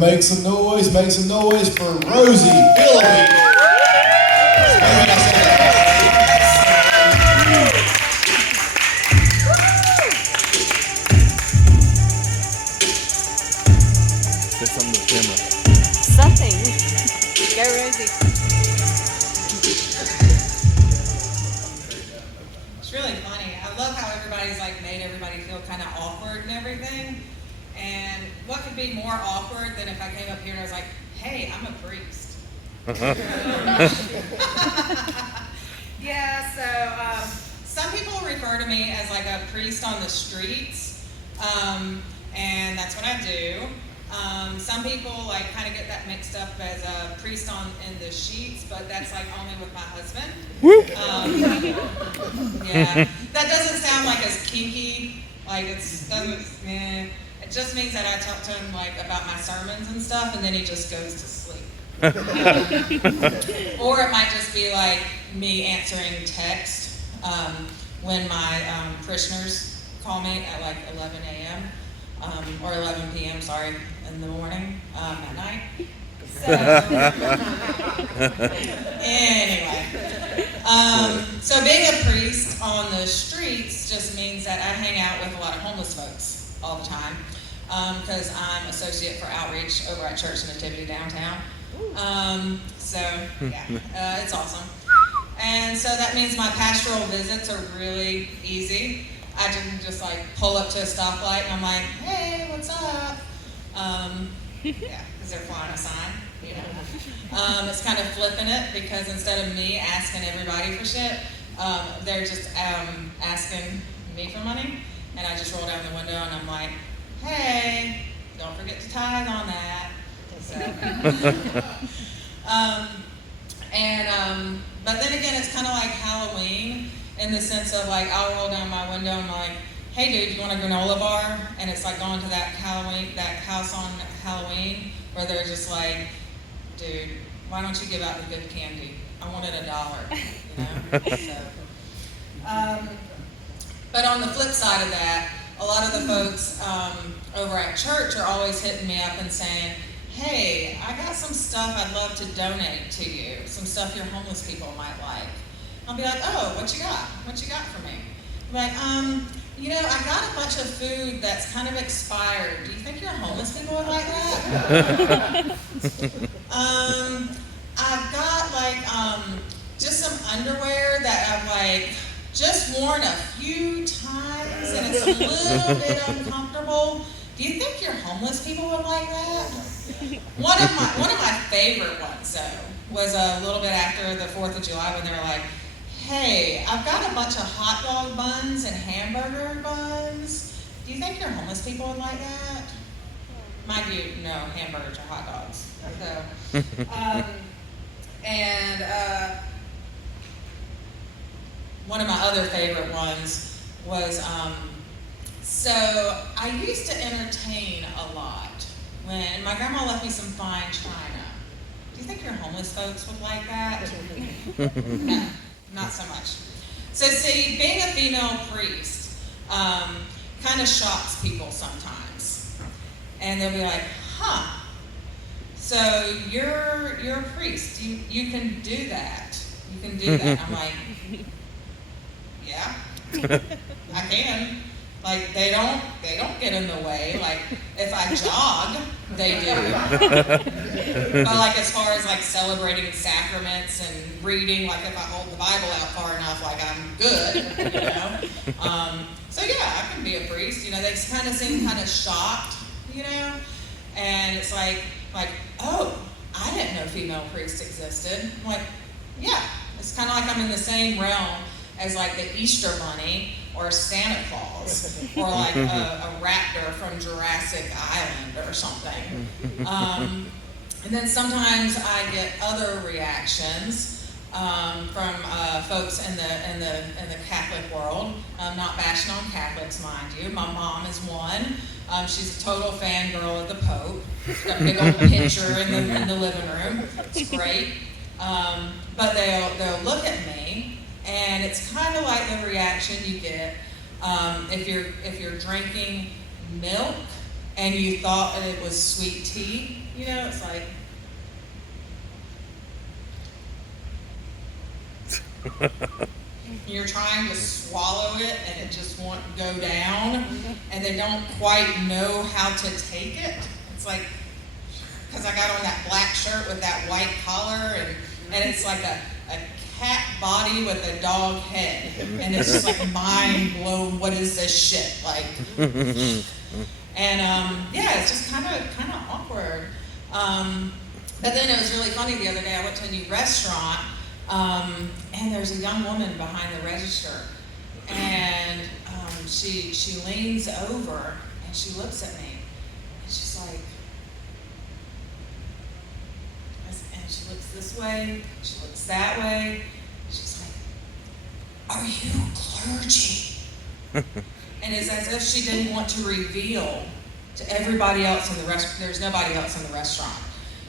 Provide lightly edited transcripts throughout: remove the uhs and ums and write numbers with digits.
Make some noise for Rosie Hillary. Say something to the camera. Something. Go, Rosie. It's really funny. I love how everybody's like made everybody feel kind of awkward and everything. And what could be more awkward than if I came up here and I was like, hey, I'm a priest. Yeah, so some people refer to me as like a priest on the streets, and that's what I do. Some people like kind of get that mixed up as a priest in the sheets, but that's like only with my husband. Yeah, that doesn't sound like as kinky. Like it just means that I talk to him like about my sermons and stuff, and then he just goes to sleep. Or it might just be like me answering text when my parishioners call me at like 11 a.m. Or 11 p.m. Sorry, in the morning, at night. So anyway, so being a priest on the streets just means that I hang out with a lot of homeless folks all the time, because I'm associate for outreach over at Church Nativity downtown. So yeah, it's awesome. And so that means my pastoral visits are really easy. I can just like pull up to a stoplight and I'm like, hey, what's up? Yeah, because they're flying a sign, you know. It's kind of flipping it, because instead of me asking everybody for shit, they're just asking me for money. And I just roll down the window and I'm like, hey, don't forget to tithe on that. So, but then again, it's kind of like Halloween in the sense of like, I'll roll down my window and I'm like, hey dude, you want a granola bar? And it's like going to that house on Halloween where they're just like, dude, why don't you give out the good candy? I wanted $1, you know? So, but on the flip side of that, a lot of the folks over at church are always hitting me up and saying, hey, I got some stuff I'd love to donate to you, some stuff your homeless people might like. I'll be like, oh, what you got? What you got for me? I'm like, you know, I got a bunch of food that's kind of expired. Do you think your homeless people would like that? I've got like just some underwear that I've like just worn a few times and it's a little bit uncomfortable. Do you think your homeless people would like that? One of my favorite ones though was a little bit after the 4th of July when they were like, hey, I've got a bunch of hot dog buns and hamburger buns. Do you think your homeless people would like that? Mind you, no, hamburgers or hot dogs. So, one of my other favorite ones was, so I used to entertain a lot. When my grandma left me some fine china. Do you think your homeless folks would like that? No. Not so much. So see, being a female priest kind of shocks people sometimes. And they'll be like, huh, so you're a priest. You can do that. You can do that. I'm like, yeah, I can. Like they don't get in the way. Like if I jog, they do. But like as far as like celebrating sacraments and reading, like if I hold the Bible out far enough, like I'm good, you know. So yeah, I can be a priest. You know, they kind of seem kind of shocked, you know. And it's like oh, I didn't know female priests existed. I'm like, yeah, it's kind of like I'm in the same realm as like the Easter Bunny or Santa Claus or like a raptor from Jurassic Island or something. And then sometimes I get other reactions from folks in the Catholic world. I'm not bashing on Catholics, mind you. My mom is one. She's a total fangirl of the Pope. She's got a big old picture in the living room. It's great. But they'll look at me, and it's kind of like the reaction you get if you're drinking milk and you thought that it was sweet tea. You know, it's like, you're trying to swallow it and it just won't go down, and they don't quite know how to take it. It's like, because I got on that black shirt with that white collar, and it's like a cat body with a dog head, and it's just like mind blown. What is this shit like? And yeah, it's just kind of awkward. But then it was really funny the other day. I went to a new restaurant, and there's a young woman behind the register, and she leans over and she looks at me, and she's like, and she looks this way, she looks that way. She's like, "Are you clergy?" And it's as if she didn't want to reveal to everybody else in the restaurant. There's nobody else in the restaurant.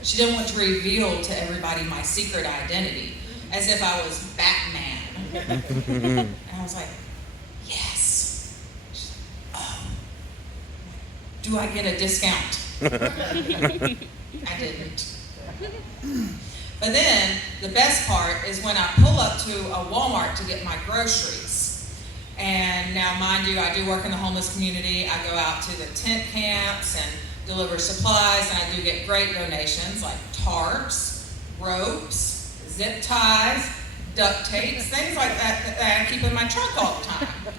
She didn't want to reveal to everybody my secret identity, as if I was Batman. And I was like, "Yes." She's like, "Oh, do I get a discount?" I didn't. But then the best part is when I pull up to a Walmart to get my groceries. And now, mind you, I do work in the homeless community. I go out to the tent camps and deliver supplies, and I do get great donations like tarps, ropes, zip ties, duct tapes, things like that I keep in my trunk all the time.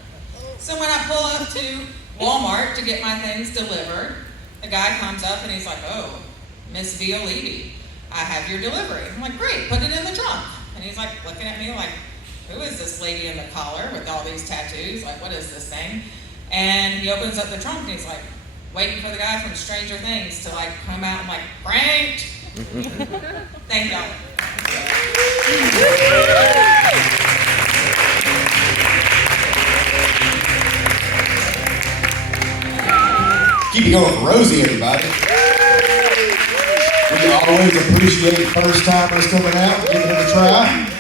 So when I pull up to Walmart to get my things delivered, a guy comes up and he's like, "Oh, Miss Violeti, I have your delivery." I'm like, "Great, put it in the trunk." And he's like looking at me like, "Who is this lady in the collar with all these tattoos? Like, what is this thing?" And he opens up the trunk and he's like, waiting for the guy from Stranger Things to like come out and like, "Pranked." Thank y'all. Keep it going for Rosie, everybody. We always appreciate first timers coming out and giving it a try.